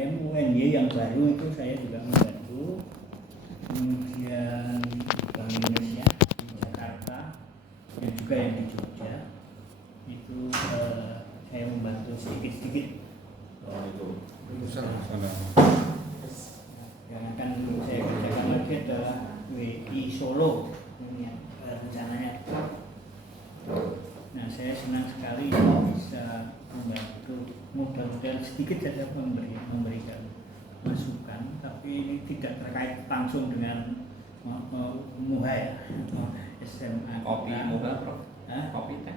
UGM, UNY yang baru itu saya juga membantu. Kemudian Bank Indonesia di Jakarta dan juga yang di Jogja itu saya membantu sedikit-sedikit. Oh itu sana. Yang akan saya kerjakan lagi adalah WI Solo ini rencananya. Nah, saya senang sekali bisa membantu, mudah-mudahan sedikit saja memberikan masukan, tapi ini tidak terkait langsung dengan MUHA ya, SMA kopi kita. MUHA, Prof. Kopi teh.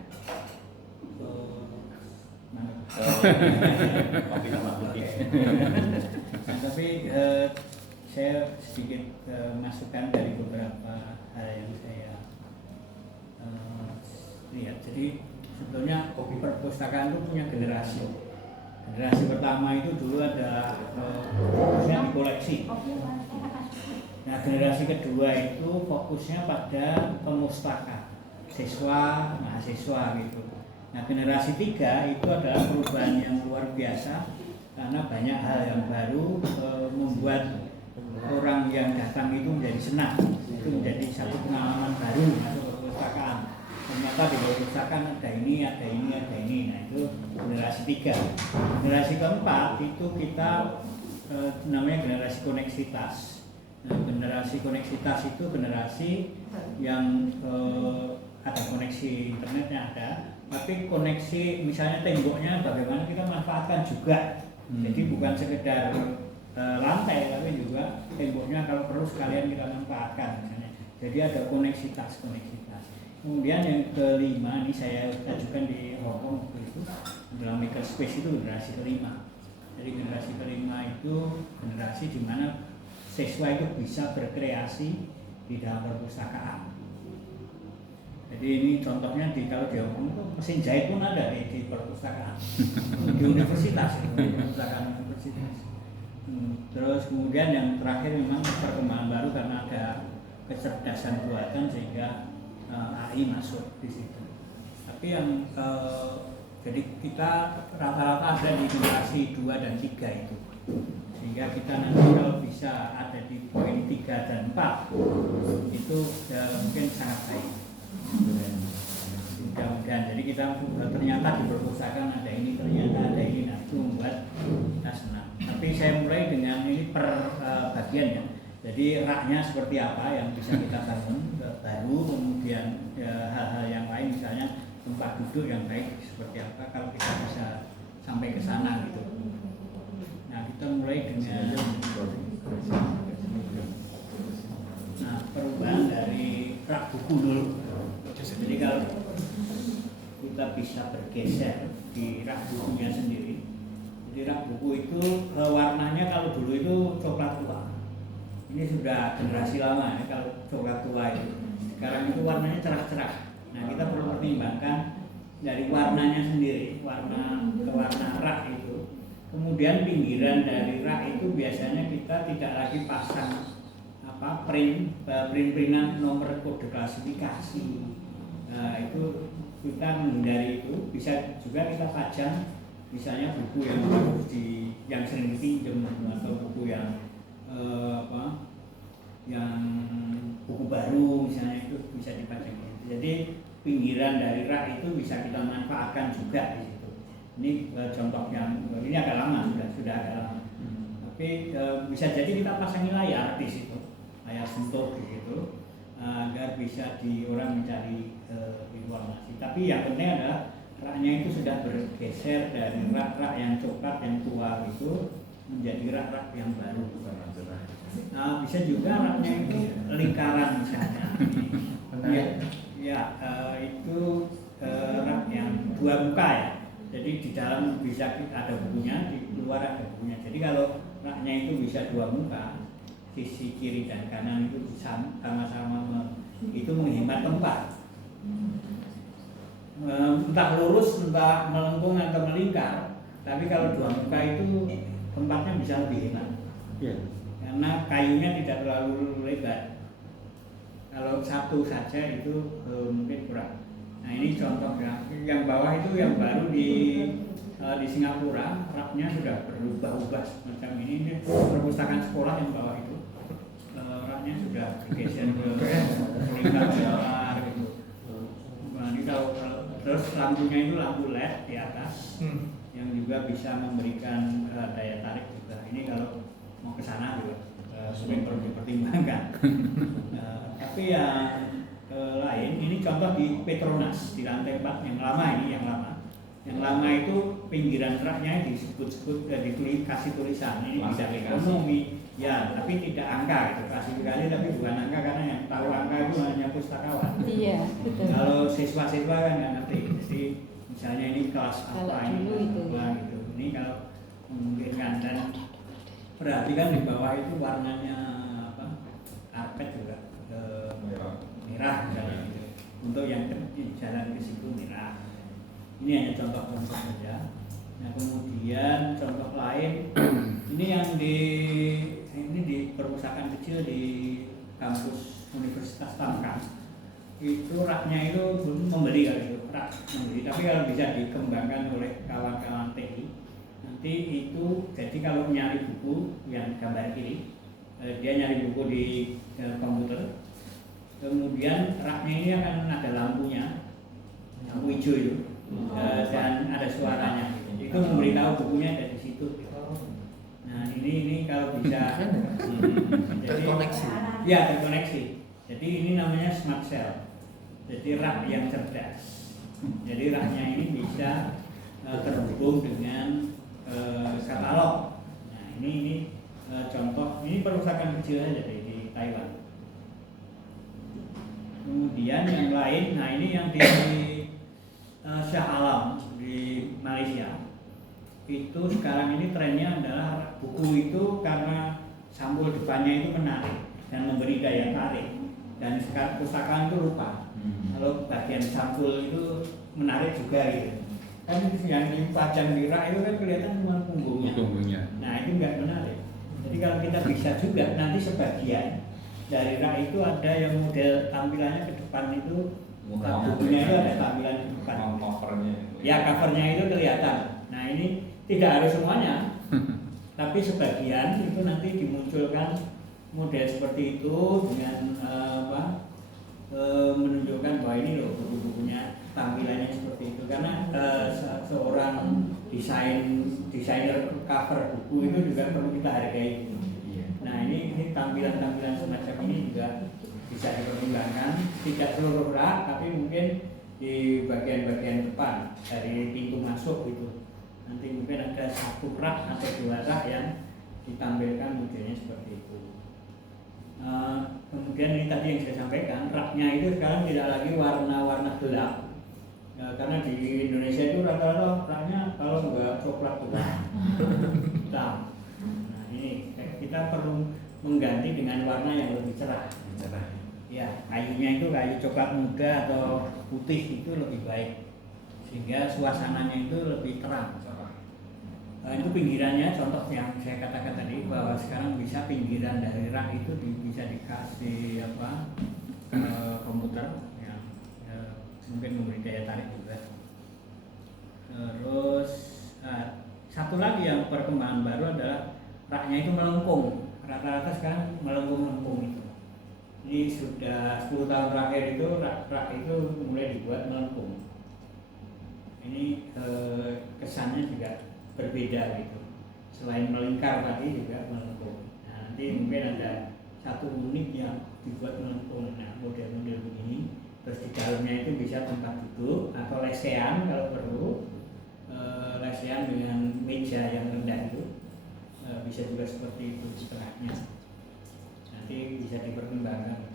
Kopi sama putih. Nah, tapi saya sedikit masukan dari beberapa hal yang saya lihat. Jadi sebetulnya kopi perpustakaan itu punya generasi. Generasi pertama itu dulu ada fokusnya di koleksi. Nah, generasi kedua itu fokusnya pada pemustaka, siswa, mahasiswa gitu. Nah, generasi tiga itu adalah perubahan yang luar biasa karena banyak hal yang baru membuat orang yang datang itu menjadi senang. Itu menjadi satu pengalaman baru masuk perpustakaan. Ternyata di perpustakaan ada ini. Nah, itu generasi tiga. Generasi keempat itu kita namanya generasi koneksitas. Nah, generasi koneksitas itu generasi yang ada koneksi internetnya ada, tapi koneksi misalnya temboknya bagaimana kita manfaatkan juga. Jadi bukan sekedar lantai, tapi juga temboknya kalau perlu sekalian kita manfaatkan misalnya. Jadi ada koneksitas. Kemudian yang kelima ini saya ajukan di Hongkong waktu itu dalam makerspace itu generasi kelima. Jadi generasi kelima itu generasi di mana siswa itu bisa berkreasi di dalam perpustakaan. Jadi ini contohnya kalau di Hongkong itu mesin jahit pun ada di perpustakaan, di universitas, di perpustakaan universitas. Terus kemudian yang terakhir memang perkembangan baru karena ada kecerdasan buatan sehingga AI masuk di situ. Tapi yang jadi kita rata-rata ada di generasi 2 dan 3 itu. Sehingga kita nanti kalau bisa ada di poin 3 dan 4 itu mungkin sangat baik. Mudah-mudahan. Jadi kita ternyata di perpustakaan ada ini, ternyata ada ini, nah itu membuat kita senang. Tapi saya mulai dengan ini per bagian ya. Jadi raknya seperti apa yang bisa kita bangun baru, kemudian hal-hal yang lain misalnya tempat duduk yang baik seperti apa kalau kita bisa sampai ke sana gitu. Nah, kita mulai dengan perubahan dari rak buku dulu. Jadi kalau kita bisa bergeser di rak bukunya sendiri. Jadi rak buku itu warnanya kalau dulu itu coklat tua. Ini sudah generasi lama ya kalau coklat tua itu. Sekarang itu warnanya cerah-cerah. Nah, kita perlu pertimbangkan dari warnanya sendiri, warna rak itu. Kemudian pinggiran dari rak itu biasanya kita tidak lagi pasang print-printan nomor kode klasifikasi. Nah, itu kita menghindari itu. Bisa juga kita pajang misalnya buku yang sering dipinjam atau buku yang yang buku baru misalnya itu bisa dipajang. Jadi pinggiran dari rak itu bisa kita manfaatkan juga di situ. Ini contoh yang ini agak lama sudah agak lama. Tapi bisa jadi kita pasangi layar di situ, layar sentuh gitu, agar bisa orang mencari informasi. Tapi yang penting adalah raknya itu sudah bergeser dari rak-rak yang coklat yang tua itu menjadi rak-rak yang baru. Nah, bisa juga raknya itu lingkaran misalnya. Itu rak yang dua muka ya. Jadi di dalam bisa ada bukunya, di luar ada bukunya. Jadi kalau raknya itu bisa dua muka, sisi kiri dan kanan itu sama-sama itu menghemat tempat. Entah lurus, entah melengkung atau melingkar. Tapi kalau dua muka itu tempatnya bisa lebih hemat. Yeah. Karena kayunya tidak terlalu lebar. Kalau satu saja itu mungkin kurang. Nah, ini contoh ya. Yang bawah itu yang baru di di Singapura raknya sudah berubah-ubah semacam ini perpustakaan sekolah yang bawah itu raknya sudah bergeser ke peringkat sekolah gitu. Nah, ini kalau terus lampunya itu lampu LED di atas yang juga bisa memberikan daya tarik juga. Ini kalau mau ke sana juga sering perlu dipertimbangkan. Tapi yang lain ini contoh di Petronas di lantai 4 yang lama ini yang lama itu pinggiran raknya disebut-sebut dikasih tulisan ini bisa ekonomi ya, tapi tidak angka itu klasifikasi tapi bukan angka karena yang tahu angka itu hanya pustakawan. Iya, betul. Kalau siswa-siswa kan nggak ngerti. Jadi misalnya ini kelas apa ini itu gitu. Ini kalau memungkinkan dan perhatikan di bawah itu warnanya apa? Karpet juga merah misalnya gitu. Untuk yang jalan ke situ merah. Ini hanya contoh-contoh saja. Nah kemudian contoh lain ini yang di perpustakaan kecil di kampus Universitas Tamkang itu raknya itu belum membeli kali itu rak membeli, tapi kalau bisa dikembangkan oleh kawan-kawan TI nanti itu jadi kalau nyari buku yang gambar kiri dia nyari buku di komputer kemudian raknya ini akan ada lampunya lampu hijau itu dan ada suaranya itu memberitahu bukunya ada di situ. Nah ini kalau bisa terkoneksi. Ya terkoneksi. Jadi ini namanya smart cell. Jadi rak yang cerdas. Jadi raknya ini bisa terhubung dengan katalog. Nah ini contoh ini perusahaan kecil aja di Taiwan. Kemudian yang lain, nah ini yang di Shah Alam di Malaysia. Itu sekarang ini trennya adalah buku itu karena sampul depannya itu menarik dan memberi daya tarik dan sekarang pustakaan itu lupa kalau bagian sampul itu menarik juga gitu kan yang dipajang di rak itu kan kelihatan cuma punggungnya. Nah itu nggak menarik. Jadi kalau kita bisa juga nanti sebagian dari rak itu ada yang model tampilannya ke depan itu bukunya itu ada tampilan di depan. Ya covernya itu kelihatan. Nah ini tidak harus semuanya, tapi sebagian itu nanti dimunculkan model seperti itu dengan menunjukkan bahwa ini loh buku-bukunya tampilannya seperti itu karena seorang desainer cover buku itu juga perlu kita hargai. Nah ini tampilan-tampilan semacam ini juga bisa dipertimbangkan tidak seluruh rak tapi mungkin di bagian-bagian depan dari pintu masuk gitu. Nanti mungkin ada satu rak atau dua rak yang ditampilkan modelnya seperti itu. Kemudian ini tadi yang saya sampaikan, raknya itu sekarang tidak lagi warna-warna gelap. Karena di Indonesia itu rata-rata raknya kalau enggak coklat hitam. Nah ini kita perlu mengganti dengan warna yang lebih cerah. Ya, kayunya itu kayu coklat muda atau putih itu lebih baik sehingga suasananya itu lebih terang. Itu pinggirannya contoh yang saya katakan tadi bahwa sekarang bisa pinggiran dari rak itu bisa dikasih komputer yang mungkin memberi daya tarik juga. Terus satu lagi yang perkembangan baru adalah raknya itu melengkung. Rata-rata sekarang melengkung itu. Ini sudah 10 tahun terakhir itu rak itu mulai dibuat melengkung. Ini kesannya juga berbeda gitu. Selain melingkar tadi juga melengkung. Nah, nanti mungkin ada satu unit yang dibuat melengkung. Nah, model-model begini. Terus di dalamnya itu bisa tempat duduk atau lesehan kalau perlu. Lesehan dengan meja yang rendah itu bisa juga seperti itu setengahnya. Nanti bisa dipertimbangkan.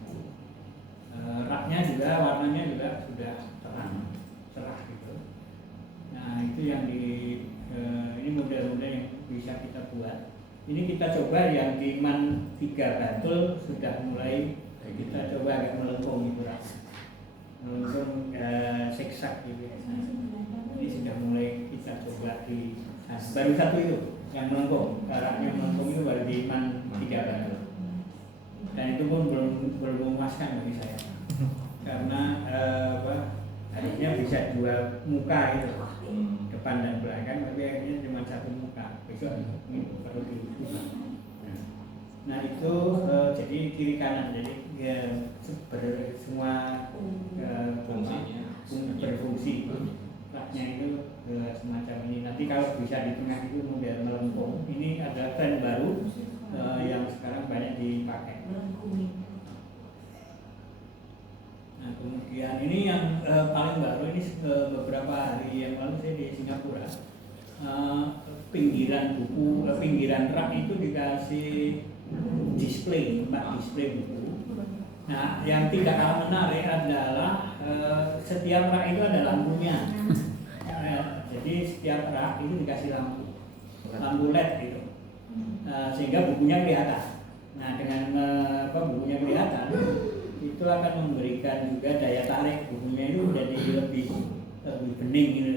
Raknya juga warnanya juga sudah terang, cerah gitu. Nah, itu yang ini model-model yang bisa kita buat. Ini kita coba yang di MAN 3 Bantul sudah mulai kita coba agak melengkung gitu rak. Melengkung siksak gitu. Ini sudah mulai kita coba di baru satu itu yang melengkung. Raknya melengkung itu baru di MAN 3 Bantul. Dan itu pun belum memuaskan bagi saya. Karena harusnya bisa jual muka itu. depan dan belakang, tapi akhirnya cuma satu muka. Besok ini perlu diubah. Nah itu jadi kiri kanan, jadi ya, semua Fungsinya berfungsi. Raknya itu semacam ini. Nanti kalau bisa di tengah itu model melengkung. Ini ada tren baru yang sekarang banyak dipakai. Nah kemudian ini yang paling baru ini beberapa hari yang lalu saya di Singapura, pinggiran buku, pinggiran rak itu dikasih display, tempat display buku. Nah yang tidak kalah menarik adalah setiap rak itu ada lampunya. Jadi setiap rak itu dikasih lampu LED gitu, sehingga bukunya kelihatan. Nah dengan bukunya kelihatan itu akan memberikan juga daya tarik, bukunya itu menjadi lebih bening gitu.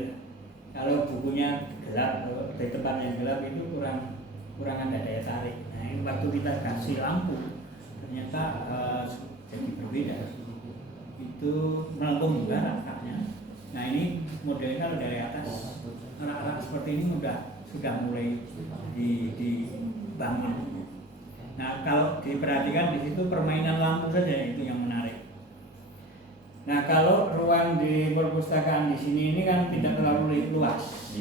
Kalau bukunya gelap, di tempat yang gelap itu kurang ada daya tarik. Nah ini waktu kita kasih lampu ternyata jadi berbeda. Itu melengkung juga raknya. Nah ini modelnya kalau dari atas, rak-rak seperti ini sudah mulai dibangun. Nah kalau diperhatikan di situ permainan lampu saja itu yang menarik. Nah kalau ruang di perpustakaan di sini ini kan tidak terlalu luas,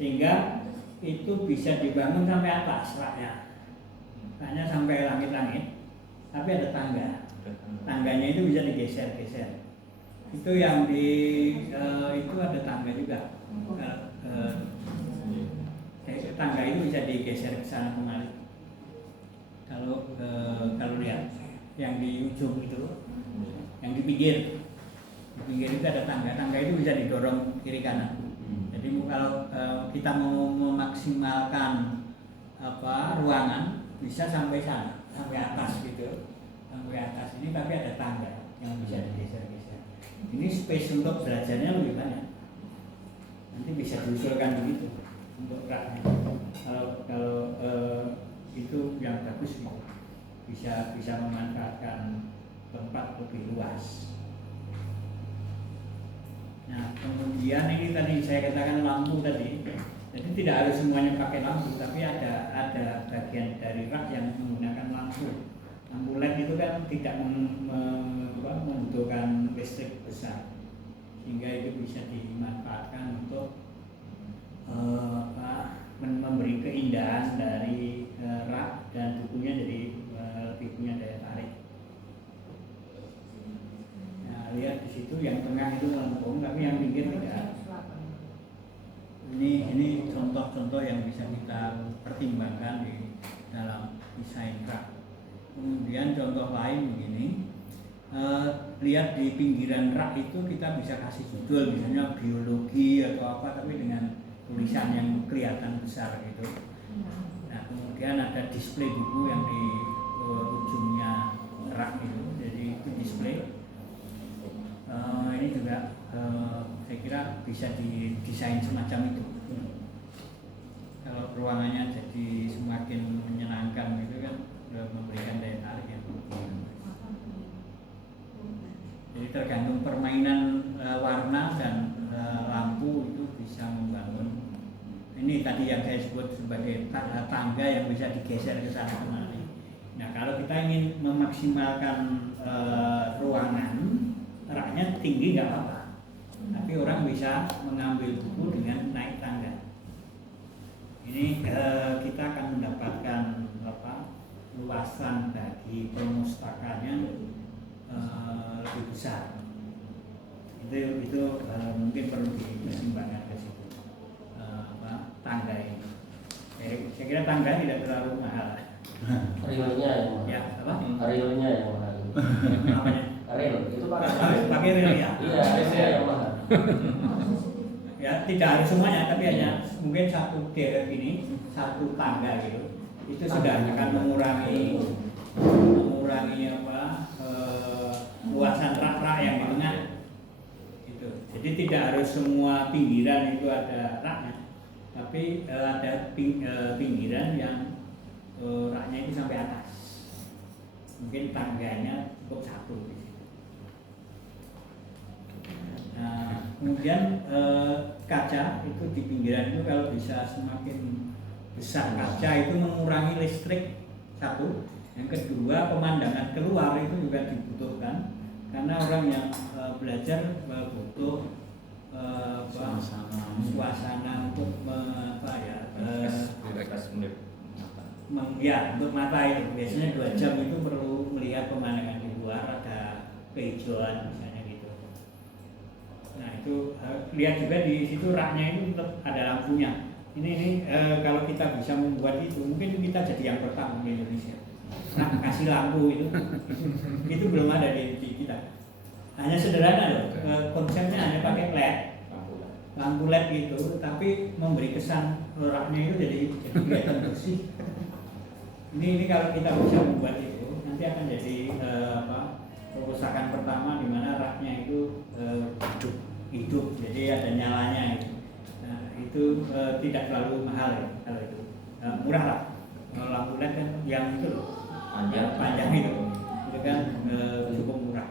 sehingga itu bisa dibangun sampai atas raknya, raknya sampai langit-langit, tapi ada tangga. Tangganya itu bisa digeser-geser. Itu yang itu ada tangga juga. Tangga itu bisa digeser ke sana kemari. Kalau lihat yang di ujung itu, yang di pinggir itu ada tangga. Tangga itu bisa didorong kiri kanan. Jadi kalau kita mau memaksimalkan ruangan bisa sampai sana, sampai atas gitu, sampai atas ini, tapi ada tangga yang bisa digeser-geser. Ini space untuk belajarnya lebih banyak. Nanti bisa diusulkan begitu untuk raknya. Kalau itu yang bagus gitu. Bisa memanfaatkan tempat lebih luas. Nah kemudian ini tadi saya katakan lampu tadi. Jadi tidak harus semuanya pakai lampu, tapi ada bagian dari rak yang menggunakan lampu. Lampu LED itu kan tidak membutuhkan listrik besar, sehingga itu bisa dimanfaatkan untuk memberi keindahan dari rak dan bukunya jadi lebih punya daya tarik. Nah lihat di situ yang tengah itu melengkung, tapi yang pinggir tidak. Ini contoh-contoh yang bisa kita pertimbangkan di dalam desain rak. Kemudian contoh lain begini, lihat di pinggiran rak itu kita bisa kasih judul misalnya biologi atau apa, tapi dengan tulisan yang kelihatan besar gitu. Nah kemudian ada display buku yang di ujungnya rak itu, jadi itu display. Ini juga saya kira bisa didesain semacam itu. Kalau ruangannya jadi semakin menyenangkan gitu kan, memberikan daya tarik yang jadi tergantung permainan warna dan lampu itu bisa membangun. Ini tadi yang saya sebut sebagai tangga yang bisa digeser ke sana kemari. Nah kalau kita ingin memaksimalkan ruangan, raknya tinggi nggak apa-apa, tapi orang bisa mengambil buku dengan naik tangga. Ini kita akan mendapatkan luasan bagi perpustakaannya lebih besar. Itu mungkin perlu dipertimbangkan ke situ. Tangga ini. Saya kira tangga tidak terlalu mahal. Realnya yang mahal. Ya, apa? Realnya yang mahal. Apanya? Real itu pakai real ya. Iya, realnya yang mahal. Ya, tidak harus semuanya, tapi hanya mungkin satu deret ini, satu tangga gitu. Itu sudah akan mengurangi luasan rak-rak yang di tengah. Gitu. Jadi tidak harus semua pinggiran itu ada raknya, tapi ada pinggiran yang raknya itu sampai atas. Mungkin tangganya cukup satu. Nah, kemudian kaca itu di pinggiran itu kalau bisa semakin besar kaca itu mengurangi listrik satu. Yang kedua, pemandangan keluar itu juga dibutuhkan karena orang yang belajar butuh suasana untuk untuk mata itu biasanya 2 jam itu perlu melihat pemandangan di luar, ada kehijauan misalnya gitu. Nah itu lihat juga di situ raknya itu tetap ada lampunya. Ini kalau kita bisa membuat itu mungkin kita jadi yang pertama di Indonesia. Nah, kasih lampu itu belum ada di kita. Hanya sederhana loh, konsepnya hanya pakai LED, lampu LED gitu, tapi memberi kesan raknya itu jadi kelihatan bersih. Ini kalau kita bisa membuat itu, nanti akan jadi perpustakaan pertama di mana raknya itu hidup, jadi ada nyalanya itu. Nah, itu tidak terlalu mahal ya, kalau itu murah lah. Kalau lampu LED kan yang itu loh, panjang itu kan cukup murah.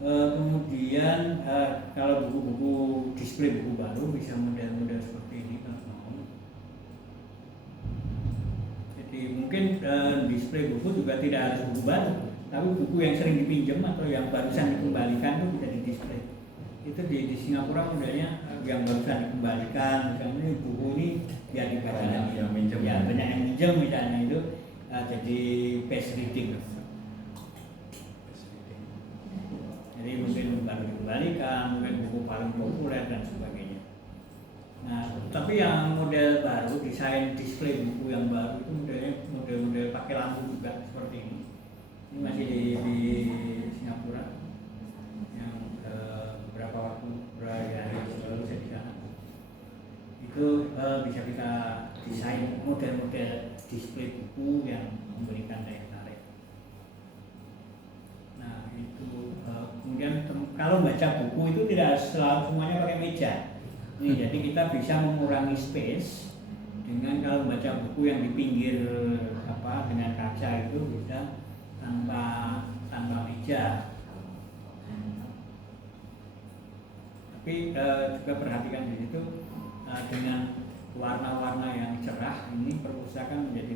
Kemudian kalau buku-buku display buku baru bisa model-model seperti ini kalau mau. Jadi mungkin display buku juga tidak harus buku baru, tapi buku yang sering dipinjam atau yang barusan dikembalikan itu bisa di display. Itu di Singapura modelnya yang barusan dikembalikan, misalnya buku ini ya dibaca lagi, ya banyak yang minjem misalnya itu jadi page reading. Jadi mungkin baru dikembalikan, mungkin buku paling populer dan sebagainya. Nah, tapi yang model baru, desain display buku yang baru itu model pakai lampu juga seperti ini. Ini masih di Singapura. Yang beberapa hari lalu saya di sana. Itu bisa kita desain model-model display buku yang memberikan daya tarik. Nah itu kemudian kalau baca buku itu tidak selalu semuanya pakai meja. Nih, jadi kita bisa mengurangi space dengan kalau baca buku yang di pinggir dengan kaca itu bisa tanpa meja. Tapi juga perhatikan di situ dengan warna-warna yang cerah ini perpustakaan menjadi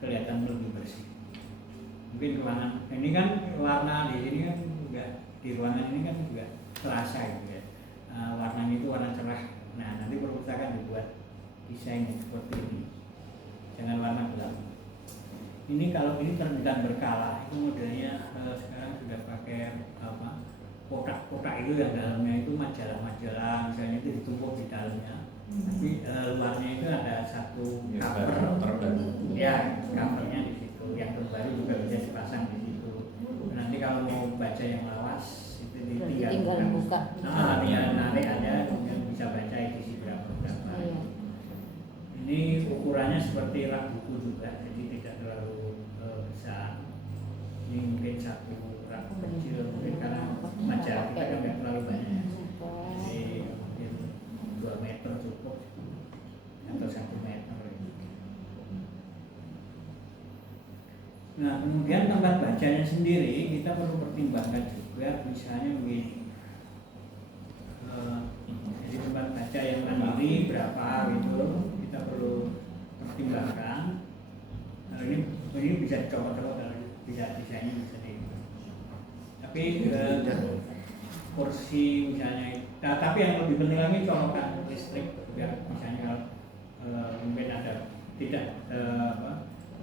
kelihatan lebih bersih. Mungkin ruangan ini kan warna di sini kan juga di ruangan ini kan juga terasa gitu ya. Warnanya itu warna cerah. Nah nanti perpustakaan dibuat desain seperti ini. Jangan warna gelap. Ini kalau ini terbitan berkala itu modelnya sekarang sudah pakai kotak-kotak itu yang dalamnya itu majalah-majalah misalnya itu ditumpuk di dalamnya. Tapi luarnya itu ada satu cover ya covernya di situ yang terbaru juga bisa dipasang di situ. Nanti kalau mau baca yang lawas itu tinggal buka. Nanti ada yang bisa baca edisi berapa. Ini ukurannya seperti rak buku juga, jadi tidak terlalu besar. Ini mungkin satu rak kecil mungkin karena majalah kita kan nggak terlalu banyak. Jadi mungkin 2 meter cukup atau 1 meter. Nah kemudian tempat bacanya sendiri kita perlu pertimbangkan juga, misalnya begini. Jadi tempat baca yang mandiri berapa gitu kita perlu pertimbangkan. Nah, ini bisa dicoba-coba kalau bisa desainnya bisa di. Tapi kursi misalnya, tapi yang lebih penting lagi colokan listrik biar misalnya kalau mungkin ada tidak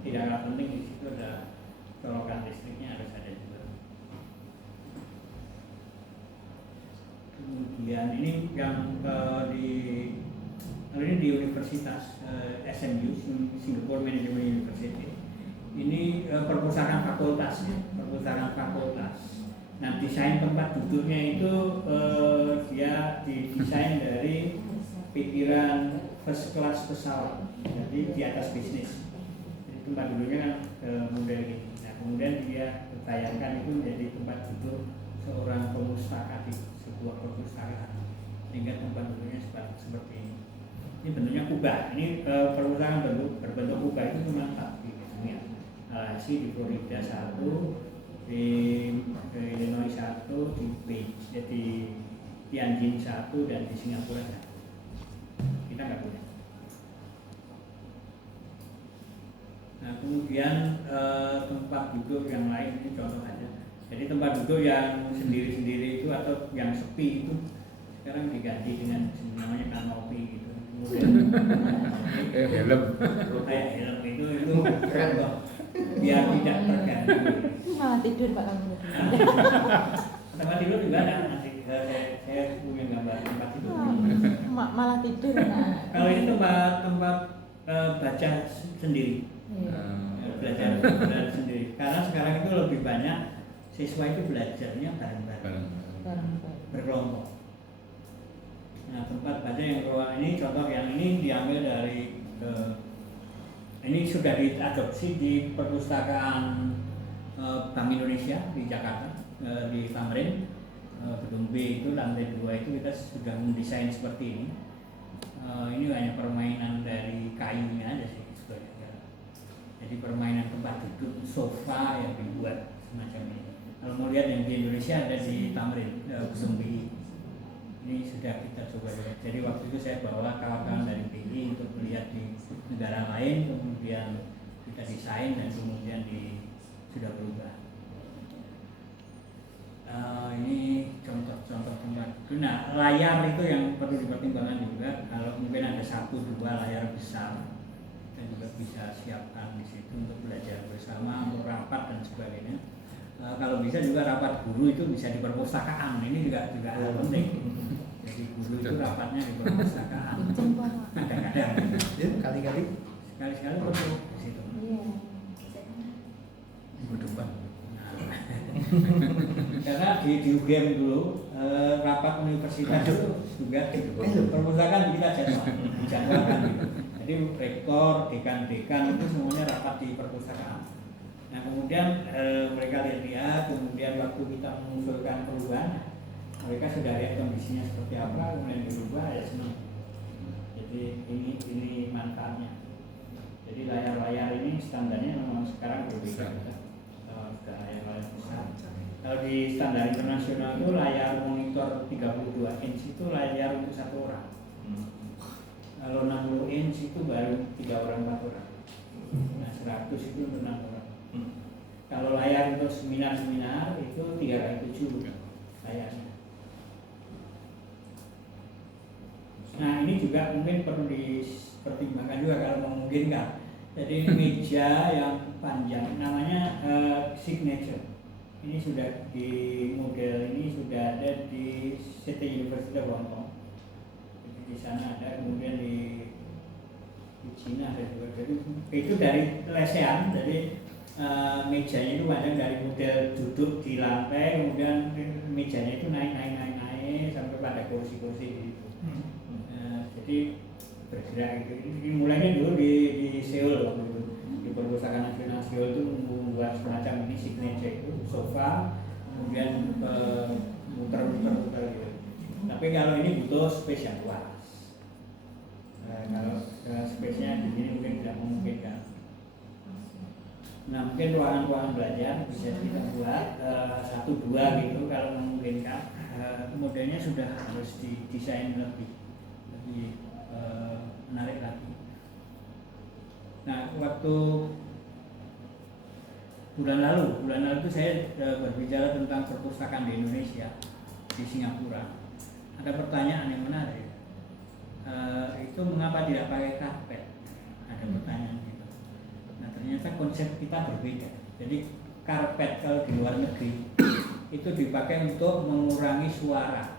kalah penting di situ ada colokan listriknya harus ada juga. Kemudian ini yang di Universitas SMU Singapore Management University. Ini perpustakaan fakultas ya, perpustakaan fakultas. Nah desain tempat duduknya itu dia didesain dari pikiran first class pesawat, jadi di atas bisnis. Jadi tempat duduknya kan model ini. Nah kemudian dia bayangkan itu menjadi tempat duduk seorang pemustaka di sebuah perpustakaan, sehingga tempat duduknya seperti ini. Ini bentuknya kubah. Ini perpustakaan berbentuk kubah itu cuma 4 di dunia. Di Florida 1, di Illinois 1, di Tianjin 1 dan di Singapura 1. Kita nggak punya. Nah kemudian tempat duduk yang lain ini contoh aja. Jadi tempat duduk yang sendiri-sendiri itu atau yang sepi itu sekarang diganti dengan namanya kanopi gitu. Helm. Kayak helm itu keren loh. Biar tidak terganggu. Malah tidur Pak kamu. Tempat tidur juga ada nanti saya punya gambar tempat tidur. Malah tidur. Kalau ini tempat baca sendiri. Belajar sendiri. Karena sekarang itu lebih banyak siswa itu belajarnya bareng-bareng, berkelompok. Nah tempat baca yang ruang ini contoh yang ini diambil dari ini sudah diadopsi di perpustakaan Bank Indonesia di Jakarta di Tamrin gedung B itu lantai 2 itu kita sudah mendesain seperti ini. Ini hanya permainan dari kayunya aja sih sebenarnya. Jadi permainan tempat duduk sofa yang dibuat semacam ini. Kalau mau lihat yang di Indonesia ada di Tamrin gedung B. Ini sudah kita coba lihat. Jadi waktu itu saya bawa kawan-kawan dari BI untuk melihat di negara lain, kemudian kita desain dan kemudian sudah berubah. Ini contoh-contoh tempat. Nah, layar itu yang perlu dipertimbangkan juga. Kalau mungkin ada 1-2 layar besar, kita juga bisa siapkan di situ untuk belajar bersama, untuk rapat dan sebagainya. Kalau bisa juga rapat guru itu bisa di perpustakaan. Ini juga hal penting. Jadi guru itu rapatnya di perpustakaan. Kadang-kadang. Ya, kali-kali. Sekali-sekali perlu di situ. Minggu depan. Karena di UGM dulu rapat universitas itu juga di perpustakaan kita dijadwalkan gitu. Jadi rektor, dekan-dekan itu semuanya rapat di perpustakaan. Nah kemudian mereka lihat, kemudian waktu kita mengusulkan perubahan, mereka sudah lihat kondisinya seperti apa, kemudian berubah ya senang. Jadi ini manfaatnya. Jadi layar-layar ini standarnya memang sekarang berbeda. Sudah layar-layar besar. Kalau di standar internasional itu layar monitor 32 inch itu layar untuk 1 orang. Kalau 60 inch itu baru 3 orang 4 orang. Nah 100 itu untuk 6 orang. Kalau layar untuk seminar-seminar itu 3x7 layarnya. Nah ini juga mungkin perlu dipertimbangkan juga kalau memungkinkan. Jadi ini meja yang panjang namanya signature. Ini sudah di model ini sudah ada di City University of Hong Kong. Jadi di sana ada, kemudian di Cina ada juga. Jadi itu dari lesehan, jadi mejanya itu panjang dari model duduk di lantai, kemudian mejanya itu naik sampai pada kursi-kursi gitu. Jadi bergerak gitu. Ini mulainya dulu di Seoul waktu itu. Di Perpustakaan Nasional Seoul itu membuat semacam ini signature itu sofa, kemudian muter-muter gitu. Tapi kalau ini butuh space yang luas. Kalau space-nya di sini mungkin tidak memungkinkan. Nah mungkin ruangan-ruangan belajar bisa kita buat 1-2 gitu kalau memungkinkan. Modelnya sudah harus didesain lebih menarik lagi. Nah waktu bulan lalu itu saya berbicara tentang perpustakaan di Indonesia di Singapura. Ada pertanyaan yang menarik. Itu mengapa tidak pakai karpet? Ada pertanyaan gitu. Nah ternyata konsep kita berbeda. Jadi karpet kalau di luar negeri itu dipakai untuk mengurangi suara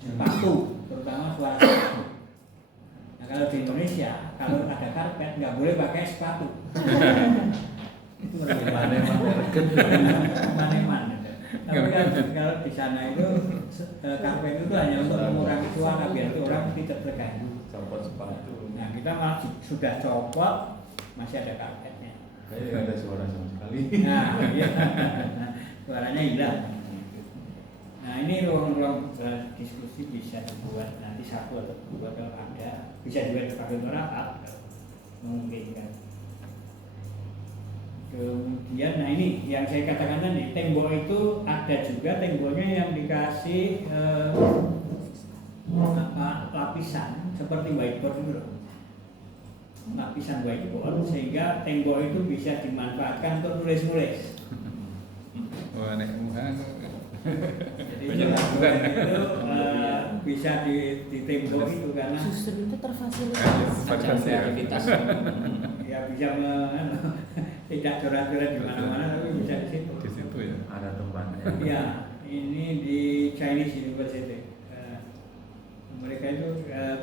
sepatu, terutama suara sepatu. Nah kalau di Indonesia kalau ada karpet nggak boleh pakai sepatu. Itu maneman. Tapi kalau di sana itu karpet itu hanya untuk mengurangi suara biar itu orang tidak terganggu. Copot sepatu. Nah kita malah sudah copot masih ada karpetnya. Kayaknya nggak ada suara sama sekali. Nah iya. Suaranya hilang. Nah ini ruang-ruang diskusi bisa dibuat nanti 1 atau 2 kalau ada, bisa juga dipakai untuk rapat memungkinkan. Kemudian Kemudian, nah ini yang saya katakan tadi, tembok itu ada juga temboknya yang dikasih lapisan seperti whiteboard itu loh. Lapisan whiteboard sehingga tembok itu bisa dimanfaatkan untuk nulis-nulis. Wah, nek Jadi banyak tembok bukan. itu bisa di tembok itu karena Justru itu terfasilitasi. Ajang kreativitas. ya bisa tidak coret-coret di mana-mana tapi bisa di situ. Di situ ya. Ada tempatnya. Ya, ini di Chinese University. Mereka itu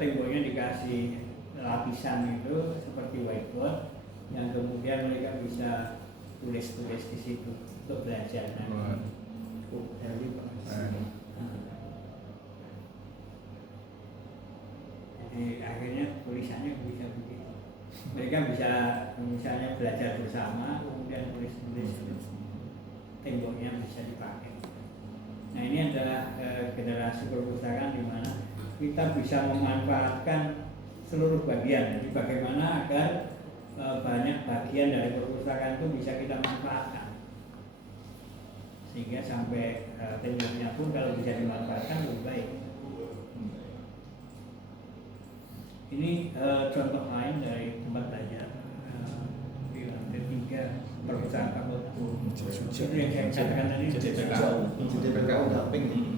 temboknya dikasih lapisan itu seperti whiteboard yang kemudian mereka bisa tulis-tulis di situ untuk belajar. Wah. Jadi akhirnya tulisannya bisa begitu. Mereka bisa misalnya belajar bersama, kemudian tulis-tulis, temboknya bisa dipakai. Nah ini adalah generasi perpustakaan di mana kita bisa memanfaatkan seluruh bagian. Jadi bagaimana agar banyak bagian dari perpustakaan itu bisa kita manfaatkan. Sehingga sampai temboknya pun kalau bisa dimanfaatkan lebih baik. Ini contoh lain dari tempat belajar di lantai 3 perpustakaan fakultas. Itu yang saya katakan tadi. JTPKU damping.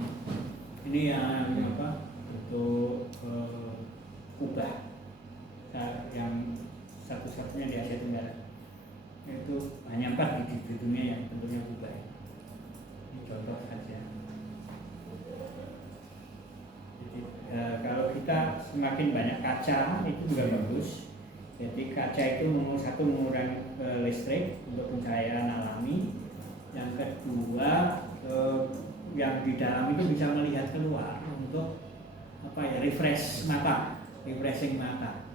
Ini yang apa? Untuk kubah yang satu-satunya di Asia Tenggara. Itu hanya 4 di dunia yang bentuknya kubah. Ini contoh saja. Jadi, kalau kita semakin banyak kaca itu juga bagus. Jadi kaca itu satu mengurangi listrik untuk pencahayaan alami. Yang kedua yang di dalam itu bisa melihat keluar untuk apa ya, refreshing mata.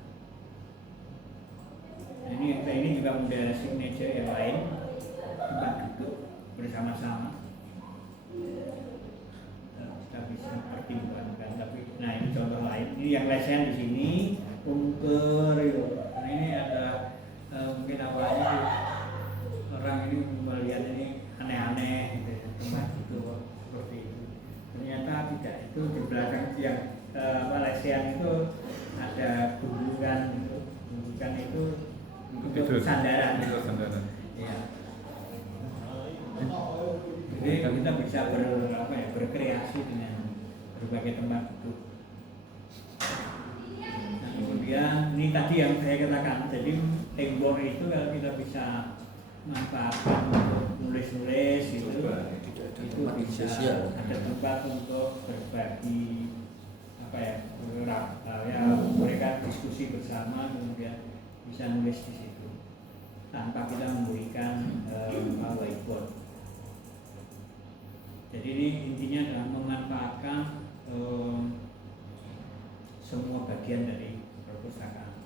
Nah, ini juga model signature yang lain, tempat duduk bersama-sama. Kita bisa pertimbangkan, tapi nah ini contoh lain. Ini yang lesen di sini, kunker itu. Nah ini ada mungkin awalnya orang ini melihat ini aneh-aneh gitu, tempat duduk seperti itu. Ternyata tidak, itu di belakang yang lesen itu ada gunungan gitu. Gunungan itu untuk sandaran. Itu sandaran. Ya. Jadi kita bisa berkreasi dengan berbagai tempat duduk. Nah, kemudian ini tadi yang saya katakan, jadi tembok itu kalau kita bisa manfaatkan untuk nulis-nulis itu bisa ada tempat untuk berbagi mereka diskusi bersama, kemudian bisa nulis di situ tanpa kita memberikan whiteboard. Jadi ini intinya adalah memanfaatkan semua bagian dari perpustakaan.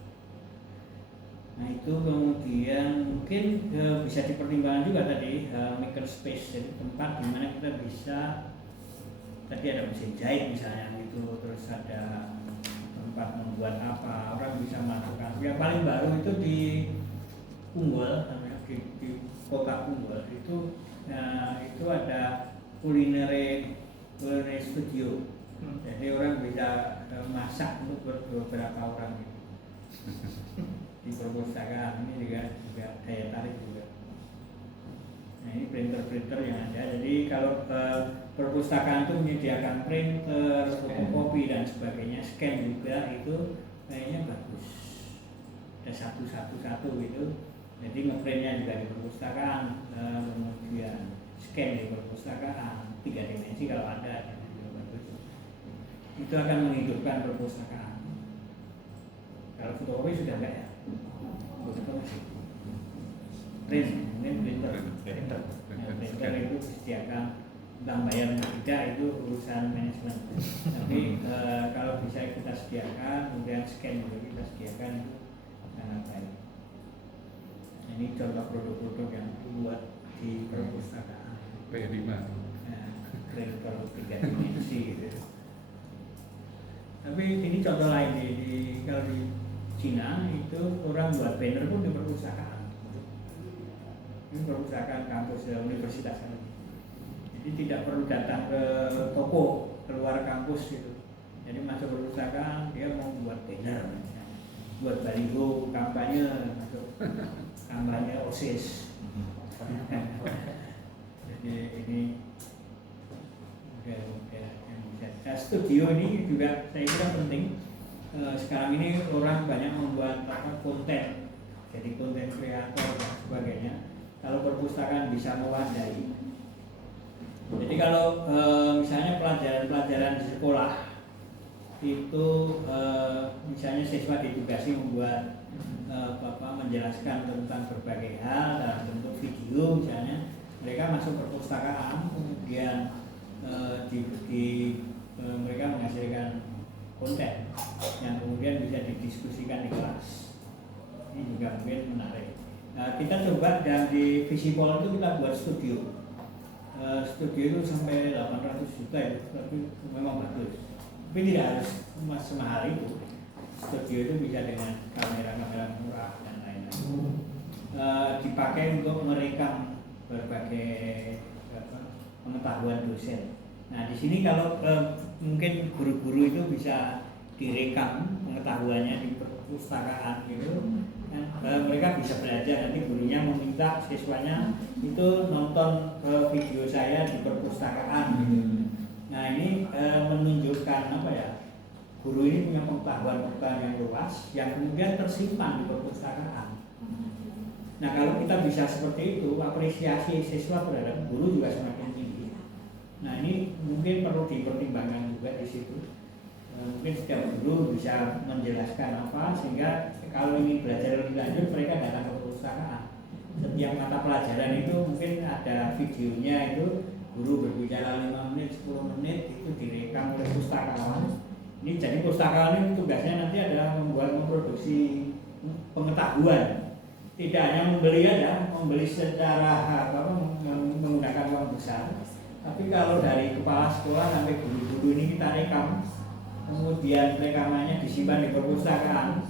Nah itu kemudian mungkin bisa dipertimbangkan juga tadi maker space, jadi tempat di mana kita bisa, tadi ada mesin jahit misalnya gitu, terus ada tempat membuat apa, orang bisa masukkan. Yang paling baru itu di Unggul, di kota Unggul itu ada culinary studio. Jadi orang bisa masak untuk beberapa orang gitu. Di perpustakaan ini juga daya tarik juga. Nah ini printer yang ada. Jadi kalau perpustakaan itu menyediakan printer, fotokopi dan sebagainya, scan juga itu kayaknya bagus. Ada satu gitu. Jadi ngeprintnya juga di perpustakaan, kemudian scan di perpustakaan, 3 dimensi kalau ada, juga bagus. Itu akan menghidupkan perpustakaan. Kalau fotokopi sudah enggak ya? Printer itu disediakan, tentang bayar tidak itu urusan manajemen. Tapi kalau bisa kita sediakan, kemudian scan juga kita sediakan, itu sangat baik. Ini contoh produk-produk yang dibuat di perpustakaan. P5. Printer 3 dimensi gitu. Tapi ini contoh lain kalau di Cina itu orang buat banner pun di perpustakaan. Ini perpustakaan kampus universitas. Jadi tidak perlu datang ke toko keluar kampus gitu. Jadi masuk perpustakaan dia mau buat banner, buat baliho kampanye, masuk kampanye OSIS. Jadi ini yang bisa. Nah, studio ini juga saya kira penting. Sekarang ini orang banyak membuat konten, jadi konten kreator dan sebagainya. Kalau perpustakaan bisa mewadai, jadi kalau misalnya pelajaran-pelajaran di sekolah itu misalnya siswa ditugasi membuat menjelaskan tentang berbagai hal dalam bentuk video, misalnya mereka masuk perpustakaan, kemudian mereka menghasilkan konten yang kemudian bisa didiskusikan di kelas. Ini juga mungkin menarik. Kita coba dan di Visipol itu kita buat studio. Studio itu sampai 800 juta ya, tapi memang bagus. Tapi tidak harus semahal itu. Studio itu bisa dengan kamera-kamera murah dan lain-lain. Dipakai untuk merekam berbagai pengetahuan dosen. Nah, di sini kalau mungkin guru-guru itu bisa direkam pengetahuannya di perpustakaan gitu. Mereka bisa belajar, nanti gurunya meminta siswanya itu nonton video saya di perpustakaan gitu. Nah, ini menunjukkan apa ya, guru ini punya pengetahuan yang luas yang kemudian tersimpan di perpustakaan. Nah, kalau kita bisa seperti itu, apresiasi siswa terhadap guru juga semakin tinggi. Nah, ini mungkin perlu dipertimbangkan juga di situ. Mungkin setiap guru bisa menjelaskan apa sehingga kalau ingin belajar lebih lanjut mereka datang ke perpustakaan. Setiap mata pelajaran itu mungkin ada videonya, itu guru berbicara 5 menit, 10 menit itu direkam oleh pustakawan. Ini jadi pustakawan ini tugasnya nanti adalah memproduksi pengetahuan. Tidak hanya membeli aja, membeli secara menggunakan uang besar. Tapi kalau dari kepala sekolah sampai guru-guru ini kita rekam, kemudian rekamannya disimpan di perpustakaan,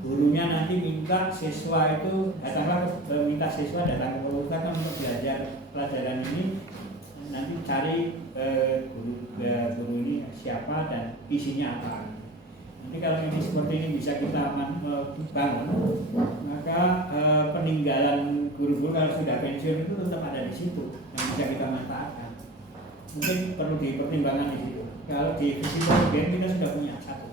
gurunya nanti minta siswa itu datang ke perpustakaan untuk belajar pelajaran ini, nanti cari guru ini siapa dan isinya apa. Nanti kalau ini seperti ini bisa kita bangun, maka peninggalan guru-guru kalau sudah pensiun itu tetap ada di situ yang bisa kita manfaatkan. Mungkin perlu dipertimbangkan di situ. Kalau di Visipol kita sudah punya satu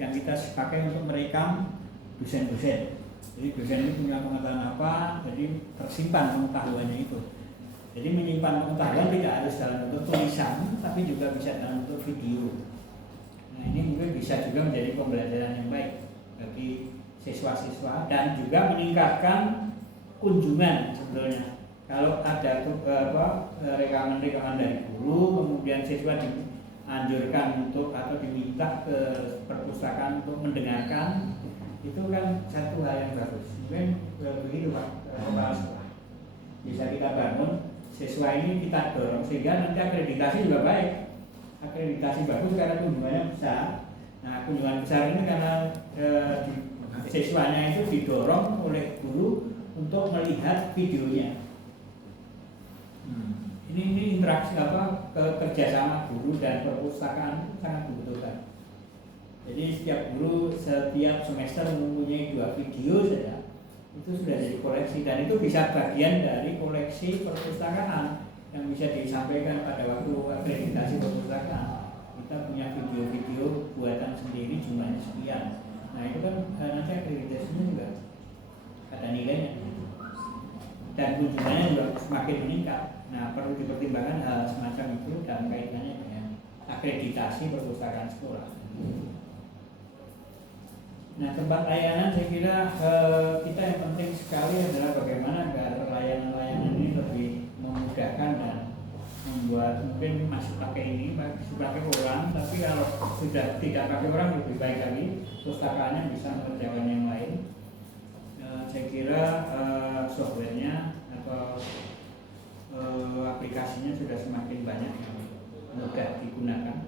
yang kita pakai untuk merekam dosen-dosen. Jadi dosen itu punya pengetahuan apa, jadi tersimpan pengetahuannya itu. Jadi menyimpan pengetahuan tidak harus dalam bentuk tulisan, tapi juga bisa dalam bentuk video. Nah, ini mungkin bisa juga menjadi pembelajaran yang baik bagi siswa-siswa dan juga meningkatkan kunjungan sebetulnya. Kalau ada rekaman-rekaman dari guru, kemudian siswa dianjurkan untuk atau diminta ke perpustakaan untuk mendengarkan, itu kan satu hal yang bagus. Mungkin begitu Pak Kepala Sekolah. Bisa kita bangun, siswa ini kita dorong sehingga nanti akreditasi juga baik. Akreditasi bagus karena kunjungannya besar. Nah, kunjungan besar ini karena siswanya itu didorong oleh guru untuk melihat videonya. Ini interaksi kerjasama guru dan perpustakaan sangat dibutuhkan. Jadi setiap guru setiap semester mempunyai 2 video saja, itu sudah jadi koleksi dan itu bisa bagian dari koleksi perpustakaan yang bisa disampaikan pada waktu akreditasi perpustakaan. Kita punya video-video buatan sendiri jumlahnya sekian. Nah, itu kan nanti akreditasinya juga ada nilainya dan kunjungannya juga semakin meningkat. Nah, perlu dipertimbangkan hal semacam itu dalam kaitannya dengan akreditasi perpustakaan sekolah. Nah, tempat layanan saya kira kita yang penting sekali adalah bagaimana agar layanan-layanan ini lebih memudahkan dan membuat mungkin masih pakai ini, masih pakai orang, tapi kalau sudah tidak pakai orang lebih baik lagi, pustakaannya bisa mengerjakan yang lain. Saya kira softwarenya atau aplikasinya sudah semakin banyak yang mudah digunakan.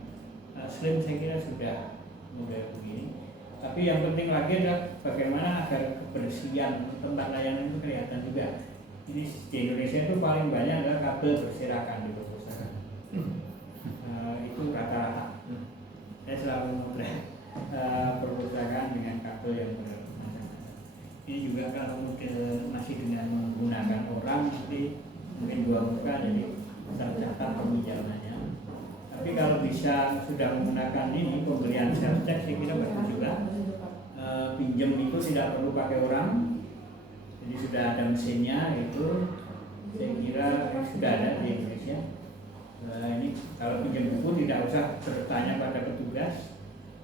Slim saya kira sudah mudah begini. Tapi yang penting lagi adalah bagaimana agar kebersihan tempat layanan itu kelihatan juga. Ini di Indonesia itu paling banyak adalah kabel berserakan di perpustakaan. Itu rata-rata. Saya selalu memotret perpustakaan dengan kabel yang bermacam-macam. Ini juga kalau model masih dengan menggunakan orang, nanti mungkin 2 muka jadi tercatat peminjamannya. Tapi kalau bisa sudah menggunakan ini pembelian self check, saya kira bagus juga. Pinjam itu tidak perlu pakai orang, jadi sudah ada mesinnya, itu saya kira sudah ada di Indonesia. Ini kalau pinjam buku tidak usah bertanya pada petugas,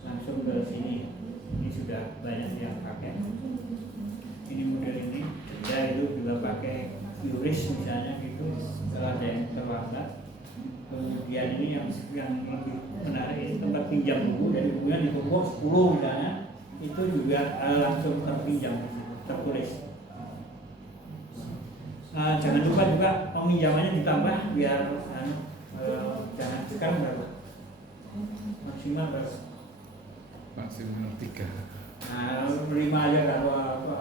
langsung ke sini. Ini sudah banyak yang pakai. Ini model ini, ya itu juga pakai QRIS misalnya gitu, kalau ada yang terlambat. Kemudian ini yang lebih menarik, ini tempat pinjam buku, dari bukunya di toko 10 misalnya, itu juga langsung terpinjam, tertulis. Jangan lupa juga peminjamannya ditambah biar jangan sekarang berapa? Maksimal berapa? Maksimal 3. 5 aja kalau apa?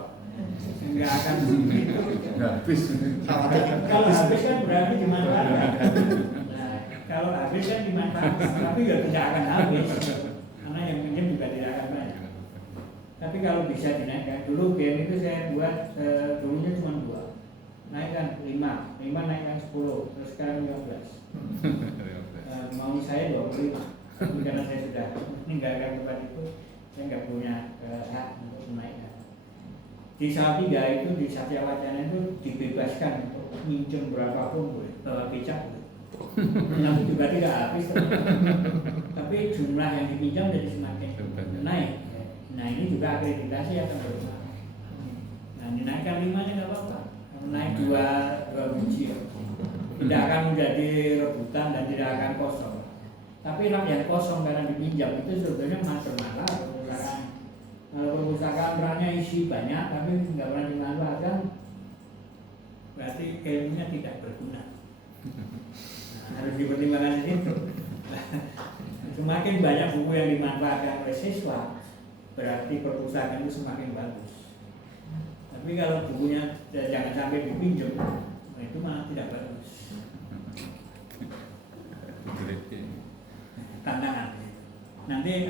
Enggak akan begitu. Habis. Kalau habis kan berarti dimanfaatkan. Nah, kalau habis kan dimanfaatkan, tapi ya tidak akan habis. Karena yang pinjam juga tidak akan banyak. Tapi kalau bisa dinaikkan, dulu game itu saya buat dulunya cuma 2. Naikkan 5 naikkan 10, terus sekarang 15. Mau saya 25, karena saya sudah meninggalkan tempat itu, saya nggak punya hak untuk menaikkan. Di Salatiga itu, di Satya Wacana itu dibebaskan untuk minjem berapapun boleh, bawa becak boleh. Tapi juga tidak habis, tapi jumlah yang dipinjam jadi semakin naik. Nah ini juga akreditasi akan berubah. Nah dinaikkan 5-nya nggak apa-apa, naik 2 biji, tidak akan menjadi rebutan dan tidak akan kosong. Tapi rak yang kosong karena dipinjam itu sebetulnya masalah perpustakaan. Kalau perpustakaan raknya isi banyak tapi nggak pernah dimanfaatkan, berarti ilmunya tidak berguna. Nah, harus dipertimbangkan di situ. Semakin banyak buku yang dimanfaatkan oleh siswa, berarti perpustakaan itu semakin bagus. Tapi kalau bukunya jangan sampai dipinjam, itu malah tidak bagus. Tantangan. Nanti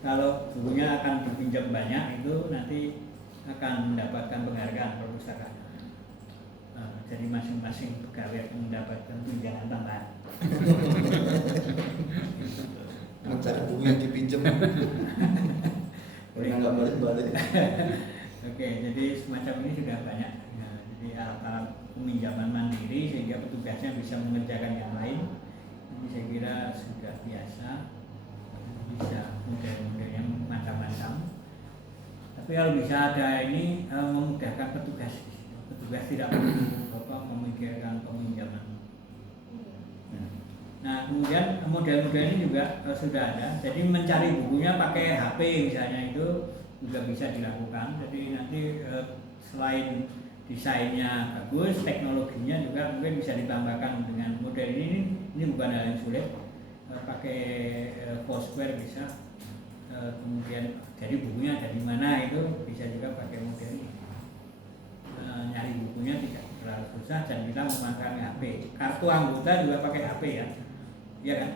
kalau bukunya akan dipinjam banyak itu nanti akan mendapatkan penghargaan perpustakaan. Jadi masing-masing pegawai akan mendapatkan tunjangan tambahan. Mencari buku yang dipinjam. Boleh nggak balik-balik. Oke, jadi semacam ini sudah banyak. Nah, jadi alat peminjaman mandiri sehingga petugasnya bisa mengerjakan yang lain. Ini saya kira sudah biasa, bisa model-modelnya macam-macam. Tapi kalau bisa ada ini memudahkan petugas tidak perlu memikirkan peminjaman. Nah kemudian model-model ini juga sudah ada. Jadi mencari bukunya pakai HP misalnya itu juga bisa dilakukan. Jadi nanti selain desainnya bagus, teknologinya juga mungkin bisa ditambahkan dengan model ini. Ini bukan hal yang sulit. Pakai Foursquare bisa. Kemudian jadi bukunya ada di mana itu bisa juga pakai model ini. Nyari bukunya tidak terlalu susah dan kita memanfaatkan HP. Kartu anggota juga pakai HP ya, iya kan?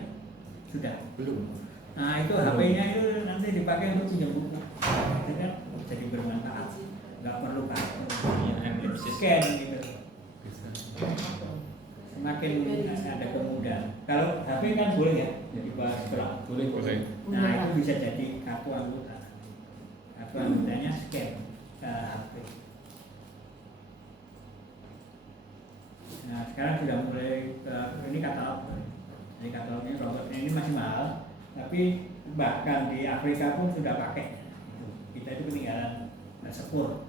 Sudah. Belum. Nah itu HP-nya itu nanti dipakai untuk pinjam buku. Itu kan jadi bermanfaat. Nggak perlu kartu. Scan gitu. Semakin ada kemudahan. Kalau HP kan boleh ya, jadi bahas terang. Boleh. Nah itu bisa jadi kartu anggota. Kartu anggotanya scan ke HP. Nah sekarang sudah mulai ini katalog. Jadi katalognya robot ini masih mahal, tapi bahkan di Afrika pun sudah pakai. Kita itu ketinggalan sepur.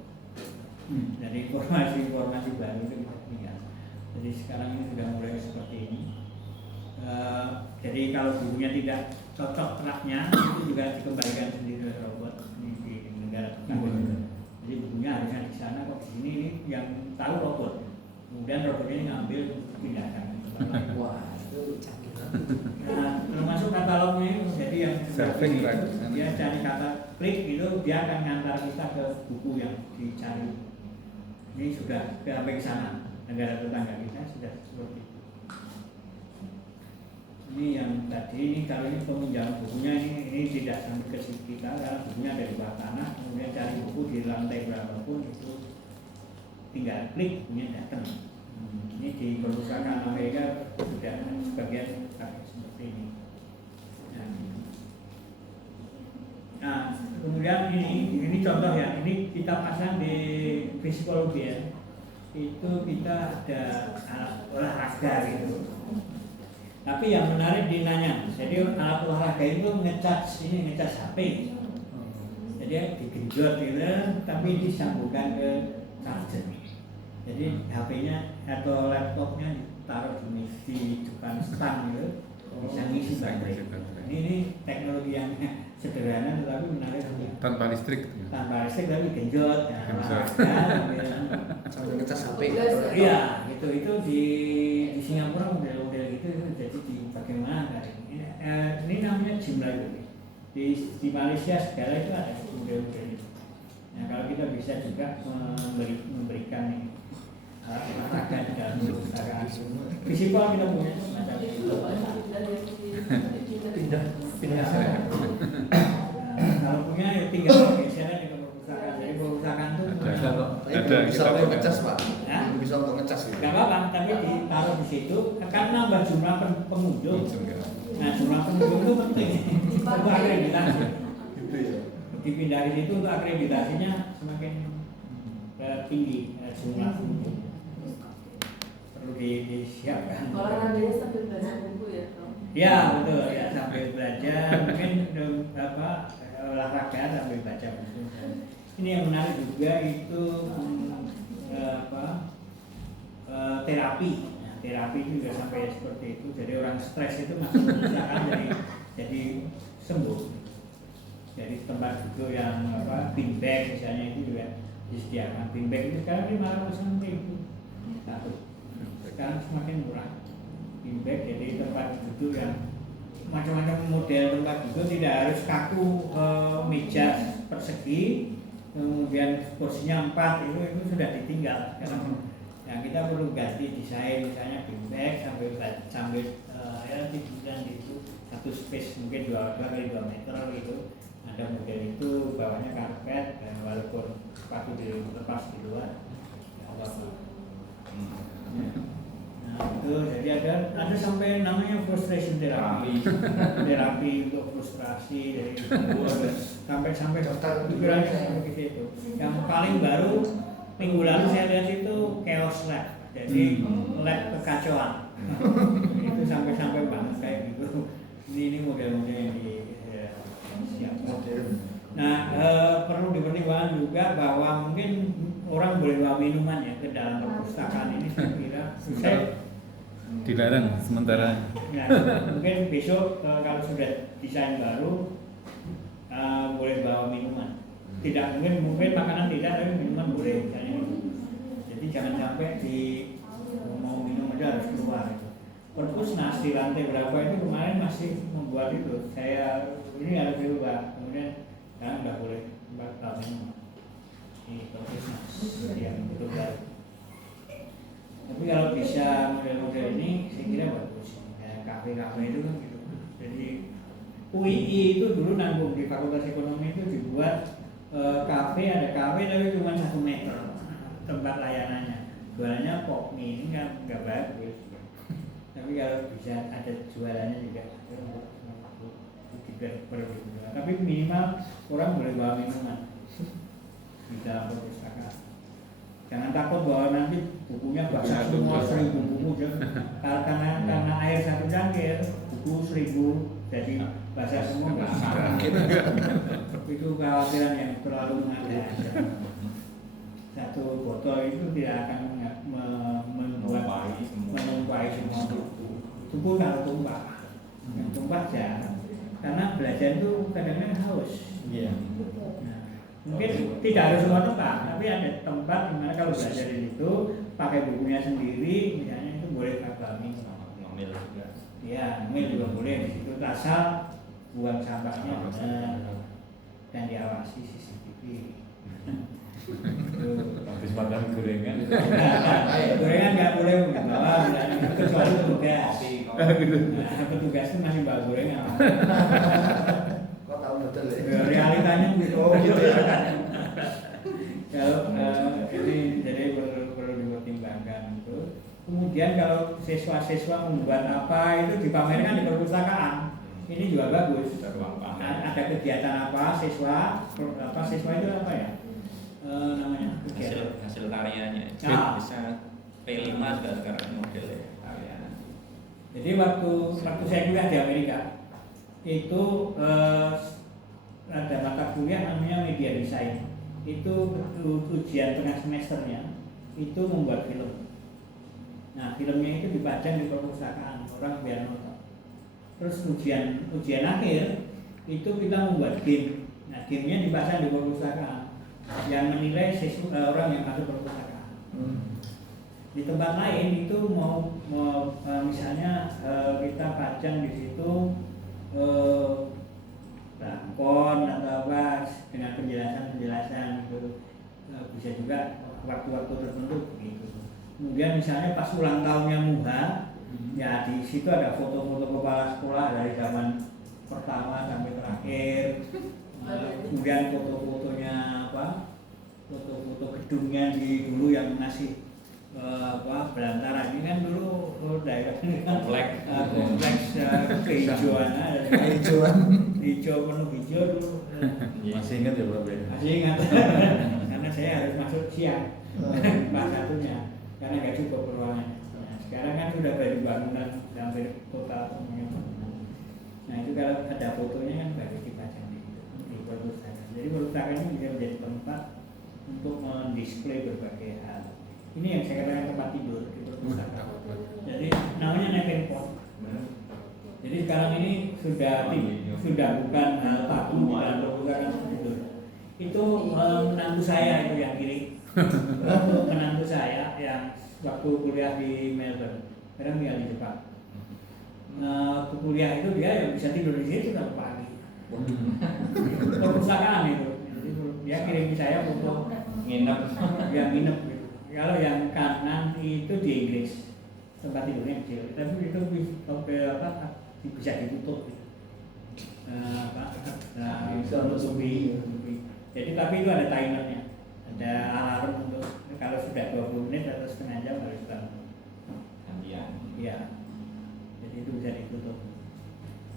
Jadi informasi baru itu kita ketinggalan. Jadi sekarang ini sudah mulai seperti ini. Jadi kalau bukunya tidak cocok raknya itu juga dikembalikan sendiri oleh robot di negara tetangga. Jadi bukunya harusnya di sana, kok di sini ini yang tahu robot. Kemudian robotnya ngambil pindahkan. Wah, itu canggih. Nah, termasuk katalognya itu jadi yang dia cari kata klik itu dia akan ngantar kita ke buku yang dicari. Ini sudah sampai ke sana, negara tetangga kita sudah seperti itu. Ini yang tadi ini kalau ini peminjam bukunya ini tidak sampai ke kita karena bukunya ada di bawah tanah, kemudian cari buku di lantai berapapun itu tinggal klik bukunya datang. Ini di perusahaan Amerika sudah sebagian pakai seperti ini. Nah, kemudian ini contoh ya, ini kita pasang di psikologi ya. Itu kita ada olahraga gitu. Tapi yang menarik dinanya, jadi alat olahraga itu ngecas HP. Jadi digenjot gitu, tapi disambungkan ke charger. Jadi HP-nya atau laptopnya ditaruh di depan stand gitu, bisa ngisi baterai. Ini teknologi yang sederhana tetapi menarik. Tanpa listrik. Tanpa listrik tapi genjot. Sambil ngecas HP. Iya, itu di Singapura model-model gitu jadi di bagaimana ini namanya gym lagi. Di Malaysia segala itu ada model-model itu. Nah, kalau kita bisa juga memberikan olahraga di dalam perpustakaan. Visual kita punya semacam itu. Pindah sana. Kalau punya ya tinggal geser di perpustakaan. Jadi perpustakaan itu ada bisa untuk ngecas Pak. Ya? Bisa untuk ngecas gitu. Gak apa-apa, tapi ditaruh di situ kan nambah jumlah pengunjung. Nah, jumlah pengunjung itu penting untuk akreditasi. Gitu ya. Dipindah di situ untuk akreditasinya semakin tinggi jumlah pengunjung. Perlu disiapkan. Olahraganya sambil baca buku ya, Tom? Ya betul ya, sambil belajar mungkin olahraga sambil baca buku. Ini yang menarik juga itu terapi. Nah, terapi juga sampai seperti itu. Jadi orang stres itu masuk perpustakaan jadi sembuh. Jadi tempat duduk yang beanbag misalnya itu juga disediakan. Beanbag itu sekarang 500.000 satu. Sekarang semakin murah. Beanbag jadi tempat duduk yang macam-macam model tempat duduk, tidak harus kaku meja persegi, kemudian kursinya 4 itu sudah ditinggal. Nah, kita perlu ganti desain misalnya beanbag sambil ya tiduran itu satu space mungkin 2 kali 2 meter gitu. Ada model itu bawahnya karpet dan walaupun sepatu dilepas di luar ya apa-apa. Nah itu jadi ada sampai namanya frustration therapy, terapi untuk frustrasi dari sampai dokter pikiran seperti itu. Yang paling baru minggu lalu saya lihat itu chaos lab, jadi lab kekacauan. Itu sampai banget kayak gitu. Ini model-model yang disiapkan. Nah perlu dipertimbangkan juga bahwa mungkin orang boleh bawa minuman ya ke dalam perpustakaan ini, saya kira dilarang sementara. Ya, mungkin besok kalau sudah desain baru boleh bawa minuman. Tidak mungkin makanan tidak, tapi minuman boleh misalnya. Jadi jangan sampai mau minum aja harus keluar. Perpusnas di lantai berapa itu kemarin masih membuat itu. Saya ini harus dirubah, kemudian sekarang nggak boleh bawa minum. Ini perpusnas yang betul baru. Tapi kalau bisa model-model ini saya kira bagus. Kayak kafe-kafe itu kan gitu. Jadi UII itu dulu nanggung di Fakultas Ekonomi itu dibuat kafe, ada kafe tapi cuma 1 meter tempat layanannya. Jualannya pop mie, ini kan nggak bagus. Tapi kalau bisa ada jualannya juga tidak perlu. Tapi minimal orang boleh bawa minuman di dalam perpustakaan. Jangan takut bahwa nanti bukunya basah semua 1000 buku karena air 1 cangkir buku 1000 jadi basah semua nggak mungkin. Itu kekhawatiran yang terlalu mengada-ada. 1 botol itu tidak akan menumpai semua buku. Buku kalau tumpah, yang tumpah jarang. Karena belajar itu kadang-kadang haus. Iya. Mungkin tidak harus semua tempat, tapi ada tempat di mana kalau belajar di situ pakai bukunya sendiri, misalnya itu boleh kami Ngambil juga. ya, ngambil juga boleh di situ asal buang sampahnya benar dan diawasi CCTV. habis makan gorengan. Gorengan nggak boleh bawa, kecuali petugas. Nah, petugas itu masih bawa gorengan. Kok tahu betul ya? Realitanya gitu. Oh gitu ya. Kalau ini jadi perlu dipertimbangkan itu. Kemudian kalau siswa-siswa membuat apa itu dipamerkan di perpustakaan. Ini juga bagus. Ada kegiatan apa siswa itu apa ya? Namanya hasil karyanya Ah. bisa P5 sudah sekarang modelnya karya. Jadi waktu saya kuliah di Amerika itu ada mata kuliah namanya media design. Itu ujian tengah semesternya itu membuat film. Nah filmnya itu dipajang di perpustakaan, orang biar nonton. Terus ujian akhir itu kita membuat game. Nah gamenya dipasang di perpustakaan. Yang menilai orang yang masuk perpustakaan. Di tempat lain itu mau misalnya kita pajang di situ balkon atau apa dengan penjelasan itu bisa juga waktu-waktu tertentu begitu. Kemudian misalnya pas ulang tahunnya Muha, ya di situ ada foto-foto kepala sekolah dari zaman pertama sampai terakhir. Kemudian foto-fotonya foto-foto gedungnya dulu yang masih belantara. Ini kan dulu daerah ini kan kompleks kehijauan hijau penuh hijau dulu. Masih ingat ya Pak? Masih ingat. Karena saya harus masuk siang pas satunya karena nggak cukup ruangan. Nah, sekarang kan sudah baru bangunan hampir total semuanya. Nah itu kalau ada fotonya kan baru dipajang di perpustakaan. Jadi perpustakaan ini bisa menjadi tempat untuk mendisplay berbagai hal. Ini yang saya katakan tempat tidur di perpustakaan. Jadi namanya melting pot. Jadi sekarang ini sudah bukan hal tabu di dalam perpustakaan tidur. Itu menantu saya itu yang kiri. Menantu saya yang waktu kuliah di Melbourne, sekarang tinggal di Jepang. Waktu kuliah itu dia yang bisa tidur di situ sampai pagi. Perpustakaan itu. Jadi dia kirim saya untuk Nginep. yang nginep gitu. Kalau yang kanan itu di Inggris tempat tidurnya kecil, tapi itu bisa ditutup gitu. Menutupi. Jadi tapi itu ada timernya, ada alarm untuk kalau sudah 20 menit atau setengah jam harus bangun. Gantian. Iya. Jadi itu bisa ditutup.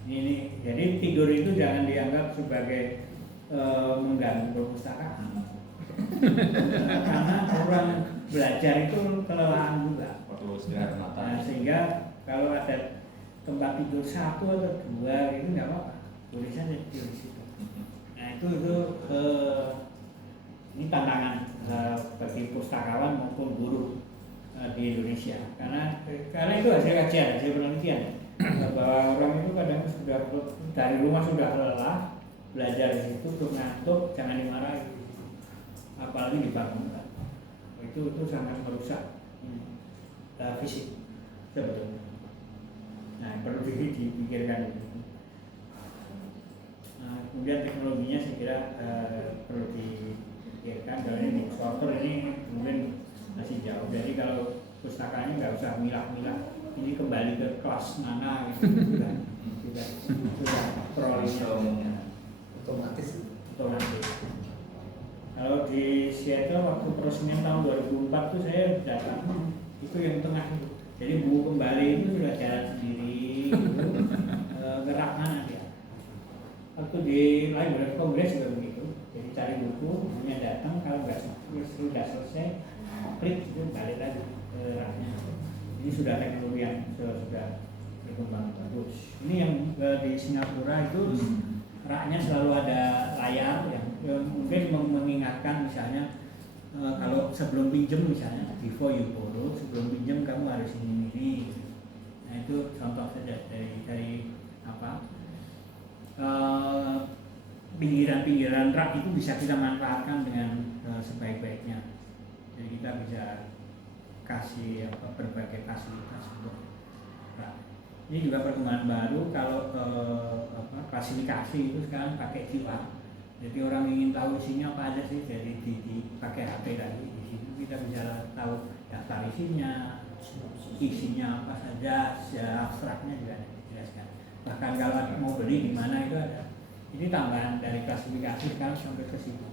Ini jadi tidur itu jangan dianggap sebagai mengganggu perpustakaan. Karena orang belajar itu kelelahan juga. Perlu istirahat mata. Nah, sehingga kalau ada tempat tidur 1 atau 2 itu nggak apa-apa, boleh saja tidur di situ. Nah itu ini tantangan bagi pustakawan maupun guru di Indonesia karena itu hasil kajian, hasil penelitian bahwa orang itu kadang sudah dari rumah sudah lelah belajar di situ untuk ngantuk jangan dimarahi, apalagi dibangunkan. Itu sangat merusak fisik sebetulnya. Nah perlu dipikirkan itu. Nah, kemudian teknologinya saya kira perlu dipikirkan. Kalau ini sorter ini mungkin masih jauh. Jadi kalau pustakanya nggak usah milah-milah. Ini kembali ke kelas mana gitu. Sudah perolehnya Otomatis. Kalau di Seattle waktu peresmian tahun 2004 tuh saya datang itu yang tengah itu. Jadi buku kembali itu sudah jalan sendiri, gerak mana dia. Waktu di Library Congress juga begitu. Jadi cari buku, hanya datang kalau nggak sudah selesai, klik itu balik lagi ke raknya. Ini sudah teknologi yang sudah berkembang bagus. Ini yang di Singapura itu raknya selalu ada layar yang mungkin mengingatkan misalnya kalau sebelum pinjam misalnya before you borrow, sebelum pinjam kamu harus ini. Nah itu contoh saja dari apa pinggiran-pinggiran rak itu bisa kita manfaatkan dengan sebaik-baiknya. Jadi kita bisa kasih berbagai fasilitas untuk rak. Ini juga perkembangan baru kalau klasifikasi itu sekarang pakai QR. Jadi orang ingin tahu isinya apa aja sih, jadi dipakai HP tadi di situ kita tahu daftar isinya apa saja, secara abstraknya juga ada dijelaskan. Bahkan kalau mau beli di mana itu ada. Ini tambahan dari klasifikasi sekarang sampai ke situ.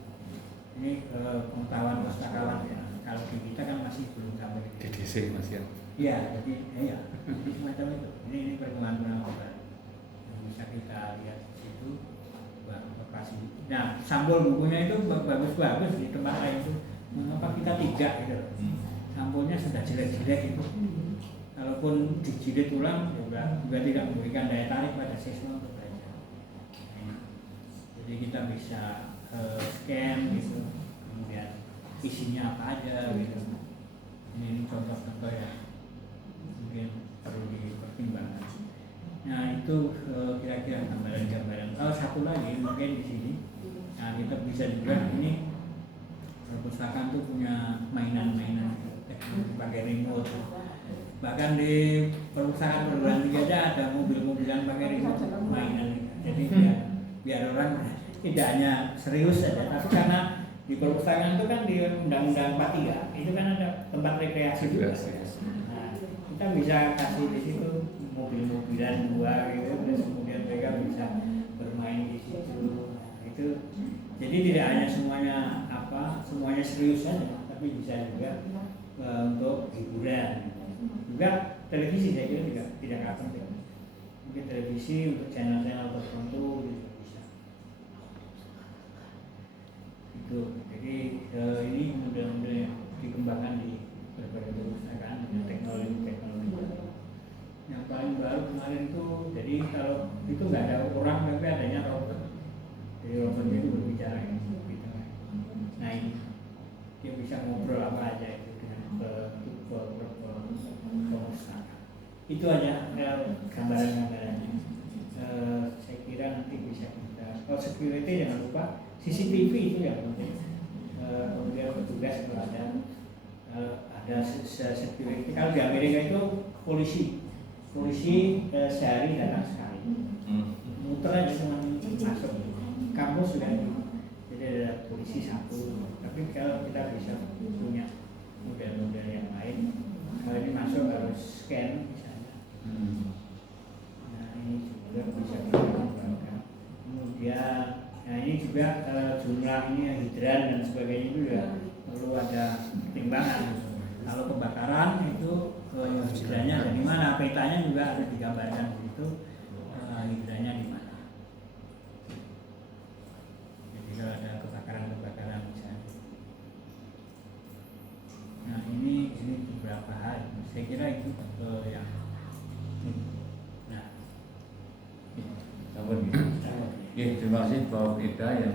Ini pengetahuan pustakawan ya. Kalau di kita kan masih belum sampai. DDC Mas ya. Iya, jadi ya, jadi semacam itu. Ini perkembangan obat yang bisa kita lihat di situ. Lokasi. Nah, sampul bukunya itu bagus-bagus di tempat lain itu. Mengapa kita tidak gitu? Sampulnya sudah jelek-jelek itu. Kalaupun dijilid ulang juga tidak memberikan daya tarik pada siswa untuk belajar. Jadi kita bisa scan gitu, kemudian isinya apa aja gitu. Ini contoh-contoh ya, mungkin perlu dipertimbangkan. Nah itu kira-kira gambaran-gambaran. Satu lagi mungkin di sini, nah kita bisa juga ini perpustakaan tuh punya mainan-mainan pakai remote. Bahkan di perpustakaan perguruan tinggi aja ada mobil-mobilan pakai remote mainan. Jadi biar orang tidak hanya serius saja, tapi karena di perpustakaan itu kan di Undang-Undang 43 itu kan ada tempat rekreasi juga. Nah, kita bisa kasih di situ mobil-mobilan dua gitu, terus kemudian mereka bisa bermain di situ. Nah, itu jadi tidak hanya semuanya serius saja, tapi bisa juga untuk hiburan. Juga televisi saya kira juga tidak kalah penting. Mungkin televisi untuk channel-channel tertentu gitu bisa. Itu jadi ini mudah-mudahan yang dikembangkan di berbagai perpustakaan dengan teknologi. Yang paling baru kemarin itu, jadi kalau itu nggak ada orang tapi adanya robot. Jadi robot itu berbicara gitu. Nah ini dia bisa ngobrol apa aja itu dengan perpustakaan. Itu aja gambaran-gambarannya. Saya kira nanti bisa kita. Kalau security jangan lupa CCTV itu yang penting. Kemudian petugas kalau ada security. Kalau di Amerika itu polisi sehari datang sekali. Muter aja cuma masuk kampus sudah jadi ada polisi satu. Tapi kalau kita bisa punya model-model yang lain, kalau ini masuk harus scan misalnya. Nah ini juga bisa kita kembangkan. Kemudian, nah ini juga jumlah ini hidran dan sebagainya itu juga perlu ada pertimbangan. Kalau kebakaran itu hidrannya ada di mana, petanya juga ada digambarkan di situ, hidrannya di mana. Jadi kalau ada kebakaran misalnya. Nah ini beberapa hal. Saya kira itu yang. Nah, Terima kasih Pak Ida yang